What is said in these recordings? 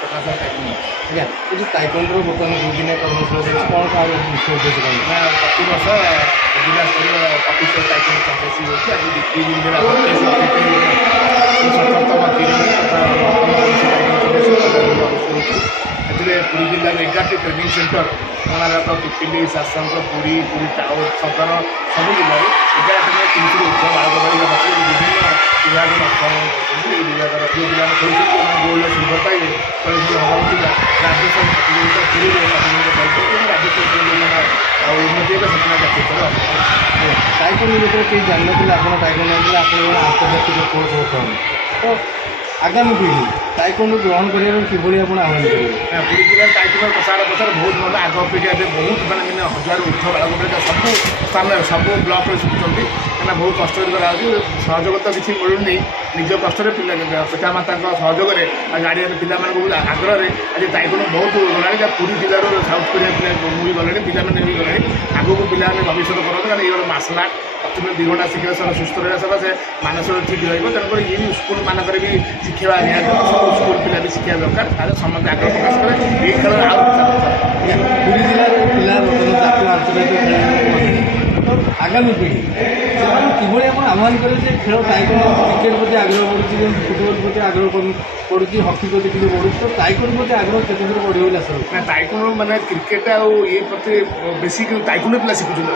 ପ୍ରକାଶ taekwondo. ଆଜ୍ଞା ଏ ଯେଉଁ ତାଇକୋଣ୍ଡୋର ବର୍ତ୍ତମାନ 2 ଦିନିଆ କର୍ମଶାଳା ଚାଲିଛି କ'ଣ ତାର ମୁଖ୍ୟ ଉଦ୍ଦେଶ୍ୟ କ'ଣ? ପ୍ରତିବର୍ଷ ଜିଲ୍ଲା ସ୍ତରୀୟ ଅଫିସିଆଲ ଟାଇକୋଣ୍ଡୋ ଚାମ୍ପିୟନସିପ୍ ହେଉଛି। ଆଜି 2 ଦିନ ହେଲା 27ତମ ତିରିଶ ତଥା 9ତମ ଓଡ଼ିଶା ଟାଇକୋଣ୍ଡୋ ଚାମ୍ପିୟନସିପ୍ ହେଉଛି। ଏଥିରେ ପୁରୀ ଜିଲ୍ଲାର 11ଟି training centre Konark, Pipili, Sasanpur, Puri town, ସଦର ସବୁ ଜିଲ୍ଲାରେ 11ଟି 300ରୁ ଉର୍ଦ୍ଧ୍ୱ ବାଳକ ବାଳିକା ପାଖରେ ବିଭିନ୍ନ ବିଭାଗର ଅଂଶଗ୍ରହଣ କରୁଛନ୍ତି। ଏହି ବିଭାଗର ଯେଉଁ ପିଲାମାନେ ଖେଳୁଛନ୍ତି ସେମାନେ ଗୋଲ୍ଡ ସିଲଭର ପାଇବେ। ଖେଳୁଥିବା ହେବାକୁ ଥିବା ରାଜ୍ୟସ୍ତରୀୟ ପ୍ରତିଯୋଗିତା ପୁରୀରେ ପ୍ରତିଯୋଗିତା କରିବେ ଏବଂ ରାଜ୍ୟସ୍ତରୀୟ ଯେଉଁମାନେ ଉନ୍ନତି ହେବେ ସେମାନେ ଜାତୀୟ ସ୍ତରରେ ତାଇକୋଣ୍ଡୋ ଭିତରେ କେହି ଜାଣିନଥିଲେ ଆପଣ ତାଇକୋଣ୍ଡୋ ନେଇଥିଲେ ଆପଣ ଜଣେ ଆନ୍ତର୍ଜାତିକ କୋଚ୍ ବର୍ତ୍ତମାନ ତ ଆଗାମୀ ପିଢ଼ି ତାଇକୋଣ୍ଡୋ ଗ୍ରହଣ କରିବାକୁ କିଭଳି ଆପଣ ଆହ୍ୱାନ କରିବେ? ପୁରୀ ଜିଲ୍ଲାର ତାଇକୋଣ୍ଡୋ ପ୍ରସାର ବହୁତ ଭଲ। ଆଗ ଅପେକ୍ଷା ଏବେ ବହୁତ ମାନେ ହଜାର ଉର୍ଦ୍ଧ୍ୱ ବାଳକ ପିଲା ସବୁ ସ୍ଥାନରେ ସବୁ ବ୍ଲକରେ ଶିଖୁଛନ୍ତି। କାହିଁକିନା ବହୁତ କଷ୍ଟରେ କରାହେଉଛି, ସହଯୋଗ ତ କିଛି ମିଳୁନି। ନିଜ କଷ୍ଟରେ ପିତାମାତାଙ୍କ ସହଯୋଗରେ ଆଉ ଗାର୍ଡ଼ିଆନ ପିଲାମାନଙ୍କୁ ଆଗ୍ରହରେ ଆଜି ତାଇକୋଣ୍ଡୋ ବହୁତ ଗଲାଣି। ପୁରୀ ଜିଲ୍ଲାରୁ ସାଉଥ୍ କୋରିଆ ପିଲା ମୁଁ ବି ଗଲେଣି, ପିଲାମାନେ ବି ଗଲେଣି। ଆଗକୁ ପିଲାମାନେ ଭବିଷ୍ୟତ କରନ୍ତୁ, କାରଣ ଇଏ ଗୋଟେ ମାର୍ଶାଲ ଆର୍ଟ। ପ୍ରତିଦିନ 2 ଘଣ୍ଟା ଶିଖିବା ସହ ସୁସ୍ଥ ରହିବା ସକାଶେ ମାନସିକ ଠିକ୍ ରହିବ। ତେଣୁକରି ଇଏ ବି ସ୍କୁଲମାନଙ୍କରେ ବି ଶିଖିବା ନିହାତି, ସବୁ ସ୍କୁଲ ପିଲା ବି ଶିଖିବା ଦରକାର। ତାହେଲେ ସମସ୍ତେ ଆଗ୍ରହ ପ୍ରକାଶ କରେ ଏହି ଖେଳରେ ଆଉ ପୁରୀ ଜିଲ୍ଲାର ପିଲା ବର୍ତ୍ତମାନ ଜାତୀୟ ଆନ୍ତର୍ଜାତିକ ଖେଳାଳି ତ ଆଗାମୀ ପିଢ଼ି ସେମାନେ କିଭଳି ଆପଣ ଆହ୍ୱାନ କରିବେ ଯେ ଖେଳ ତାଇକୋଣ୍ଡୋ କ୍ରିକେଟ୍ ପ୍ରତି ଆଗ୍ରହ ବଢ଼ୁଛି, ଯେମିତି ଫୁଟବଲ୍ ପ୍ରତି ଆଗ୍ରହ ପଡ଼ୁଛି, ହକି ପ୍ରତି କିଛି ବଢ଼ୁଛି, ତ ତାଇକୋଣ୍ଡୋ ପ୍ରତି ଆଗ୍ରହ କେତେ ଦୂର ବଢ଼ିବ ବୋଲି ଆଶା କରୁଛି? ତାଇକୋଣ୍ଡୋ ମାନେ କ୍ରିକେଟ୍ ଆଉ ଇଏ ପ୍ରତି ବେଶୀ କିନ୍ତୁ ତାଇକୋଣ୍ଡୋ ପିଲା ଶିଖୁଛନ୍ତି।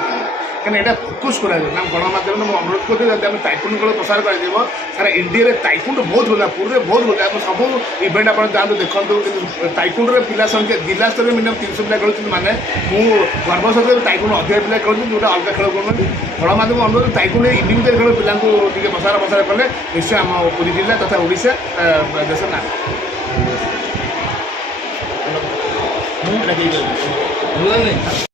କାହିଁକିନା ଏଇଟା ଫୋକସ୍ କରାଯାଏ ନା ଗଣମାଧ୍ୟମରେ ମୁଁ ଅନୁରୋଧ କରୁଛି ଯଦି ଆମେ ତାଇକୋଣ୍ଡୋ ଖେଳ ପ୍ରସାର କରାଯିବ ସାରା ଇଣ୍ଡିଆରେ ତାଇକୋଣ୍ଡୋ ବହୁତ ଭଲ, ପୁରୀରେ ବହୁତ ଭଲ। ଆପଣ ସବୁ ଇଭେଣ୍ଟ ଆପଣ ଯାଆନ୍ତୁ ଦେଖନ୍ତୁ, କିନ୍ତୁ ତାଇକୋଣ୍ଡୋରେ ପିଲା ସଂଖ୍ୟା ଜିଲ୍ଲା ସ୍ତରରେ ମିନିମମ୍ 300 ପିଲା ଖେଳୁଛନ୍ତି। ମାନେ ମୁଁ ଗର୍ବ ସହିତ ତାଇକୋଣ୍ଡୋ ଅଧିକ ପିଲା ଖେଳୁଛନ୍ତି, ଯେଉଁଟା ଅଲଗା ଖେଳ କରୁନାହାନ୍ତି। ଗଣମାଧ୍ୟମ ଅନୁରୋଧ ତାଇକୋଣ୍ଡୋ ଇଣ୍ଡିଭିଜୁଆଲ ଖେଳ ପିଲାଙ୍କୁ ଟିକେ ପ୍ରସାର କଲେ ନିଶ୍ଚୟ ଆମ ପୁରୀ ଜିଲ୍ଲା ତଥା ଓଡ଼ିଶା ଦେଶ ନା ଭଲ ନାହିଁ।